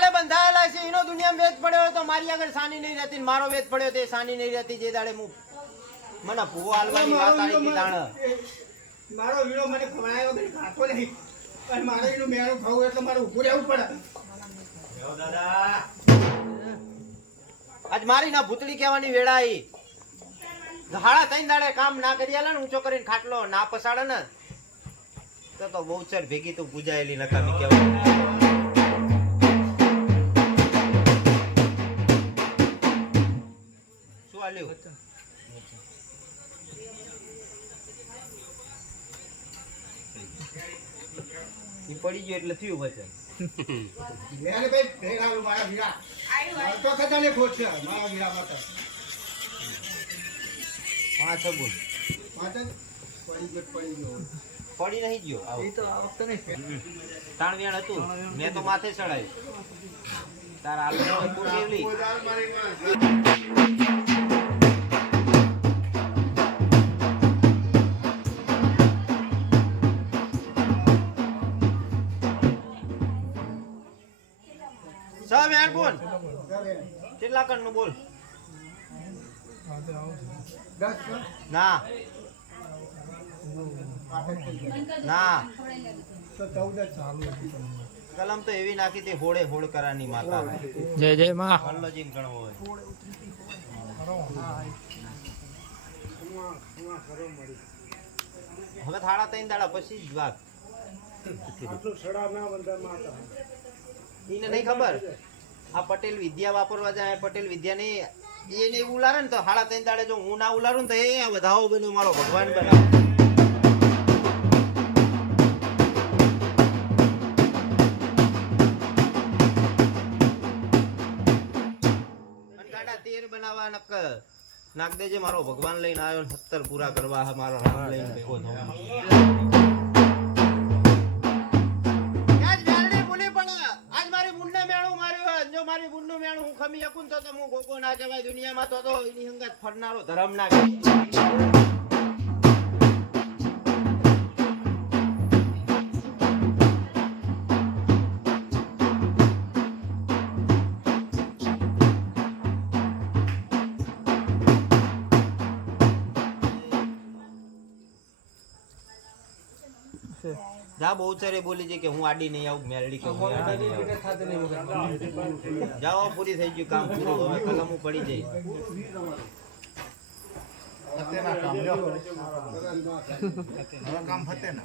હાલે બંધાયેલા છે એનો દુનિયામાં વેદ પડ્યો હોય તો મારી આગળ સાની નહીં રહેતી મારો વેદ પડ્યો તે સાની નહીં રહેતી જે દાડે હું મને ભૂવો હાલવાની વાત આવી હતી તાણ. મારો વીણો મને ખવડાયો વગર ખાતો નહીં. અને મારે એનું મેળું ખાવું એટલે મારે ઊભું રહેવું પડે. આજ મારી ના ભૂતળી કહેવાની વેળા આવી હાડા ત્રણ દાડે કામ ના કરી આલે ને ઊંચો કરીને ખાટલો ના પસાડે ને તો તો બહુ ચર ભેગી તું પૂજાયેલી નકામી કહેવાય. આલ્યું ઈ પડી ગયો એટલે થયું વચન મેરે ભાઈ ભેગા મારા મારે તો ખજાને ખોટ છે મારા ભીરા માટે પાંચ બોલ. પાંચ પડી ગયો પડી ગયો પડી નહીં ગયો આવો. એ તો આ વખતે નહીં તાણ વેણ હતું. મેં તો માથે ચડાયું. તારા આલુ તો કેટલા કણનું બોલ. ના. ના. કલમ તો એવી નાખી તે હોળે હોળ કરાની માતા. જય જય માં. કલ્લો જીમ ગણવો હોય. હવે થાળા ત્રણ દાડા પછી જ વાત. એને નહીં ખબર? આ પટેલ વિદ્યા વાપરવા જાય, પટેલ વિદ્યા ને એને ઉલારે ને તો હાડા ત્રણ દાડે જો હું ના ઉલારું ને તો એ વધાવો બન્યો મારો ભગવાન બનાવો. તેર બનાવવા નક્કર. નાખ મારો ભગવાન લઈને આવ્યો સત્તર પૂરા કરવા, મારો રામ લઈને ભેગો થયો શકું તો હું ગોગો ના કહેવાય, દુનિયામાં તો તો એની સંગત ફરનારો ધર્મ ના કહેવાય. જા બહુ ચરે બોલી છે કે હું આડી નહીં આવું મેરડી કે. જાઓ પૂરી થઈ ગયું કામ પૂરું. હવે કલમું પડી જાય. હું તું ના ગમે એમ પકડે ને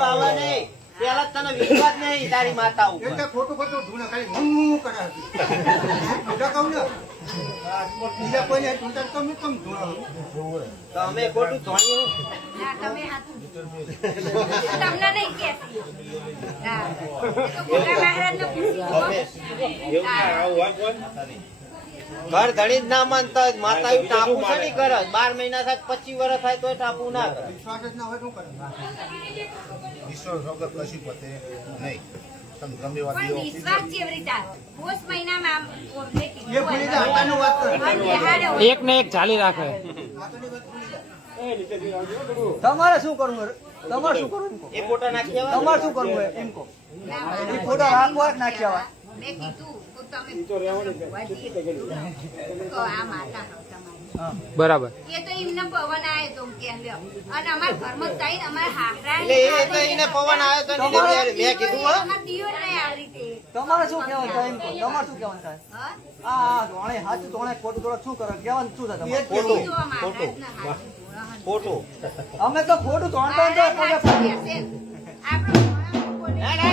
આવે નહીં. તને વિશ્વાસ નહીં તારી માતા એટલે ખોટું ખોટું ધૂણે ખાલી હું કરે હતી. કહું ને બીજા કોઈને ધૂંટા તો હું કેમ ધૂણાવું? તો ખોટું ધોણ્યું તમને નહીં કહેતી. હા. તો પૂછી જુઓ. ઘર ધણી જ ના માનતા હોય, એવું ટાપુ છે નહીં કરે બાર મહિના થાય પચીસ વર્ષ થાય તો ટાપુ ના કરે વિશ્વાસ જ ના હોય શું કરે? વિશ્વાસ વગર કશું પતે નહીં. તમે ગમે વાત વિશ્વાસ જેવી રીતે પોષ મહિનામાં. એક ને એક ચાલી રાખે. તમારે શું કરવું? તમારે શું કરવું? તમારે શું કરવું એમ? કહો. ફોટા રાખવા જ નાખી આવા. મેં કીધું તો તમે વધી કીધું. તો આ માતા બરાબર. એ તો એમને પવન આવ્યો તો કે અને અમારા ઘરમાં તઈને અમારા હાકરા એટલે એ તો એને પવન આવ્યો તો મેં- મેં કીધું હો? અમારા દિયોર નહીં આવી રીતે. તમારે શું કહેવાનું થાય તમારે શું કહેવાનું થાય? હા? આ આ ધોણે હાચું ધોણે ખોટું થોડું શું કરે? કહેવાનું શું થાય ખોટું. ખોટું. મહારાજના હાથ ધોળા હતા. ખોટું. અમે તો ખોટું હોય. તો આપણે ના, ના,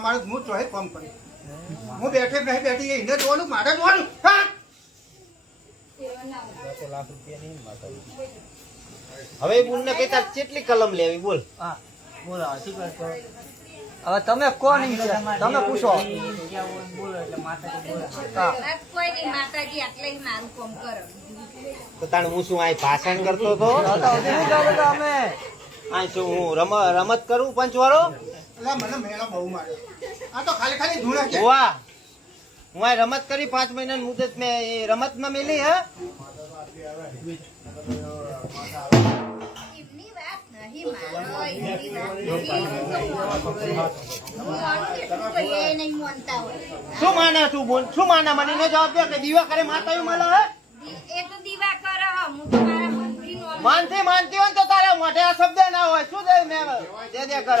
મને હું ચોહે કામ કરી. હું બેઠે નહીં બેઠી એને જોવાનું મારે જોવાનું. હા! હવે એ બુનને કહેતા કેટલી કલમ લેવી બોલ. હા બોલો શું કહો હવે તમે કોણ તમે પૂછો. હા. આ કોઈ નહીં માતાજી આટલે જ મારું કામ કરો તો? તાણ હું શું આ ભાષણ કરતો હતો કરો અમે. આ શું હું રમ રમત કરું પંચવાળો? મને મેળા બહુ મારે. આ તો ખાલી ખાલી ધૂણા છે. વાહ હું આ રમત કરી પાંચ મહિનાની મુદત મેં એ રમતમાં મેલી હે? એટલું શું માના તું બોલ? શું માના? મને એનો જવાબ દે કે દીવા કરે માતાયું મળે હે? એ દીવા કરો હું. તો મારા મનથી માનથી માનતી હોય ને તો તારા મોઢે આ શબ્દ ના હોય. શું દે મેં? જે દે કર.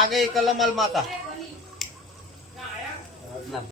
બુનને માગે એ માતા.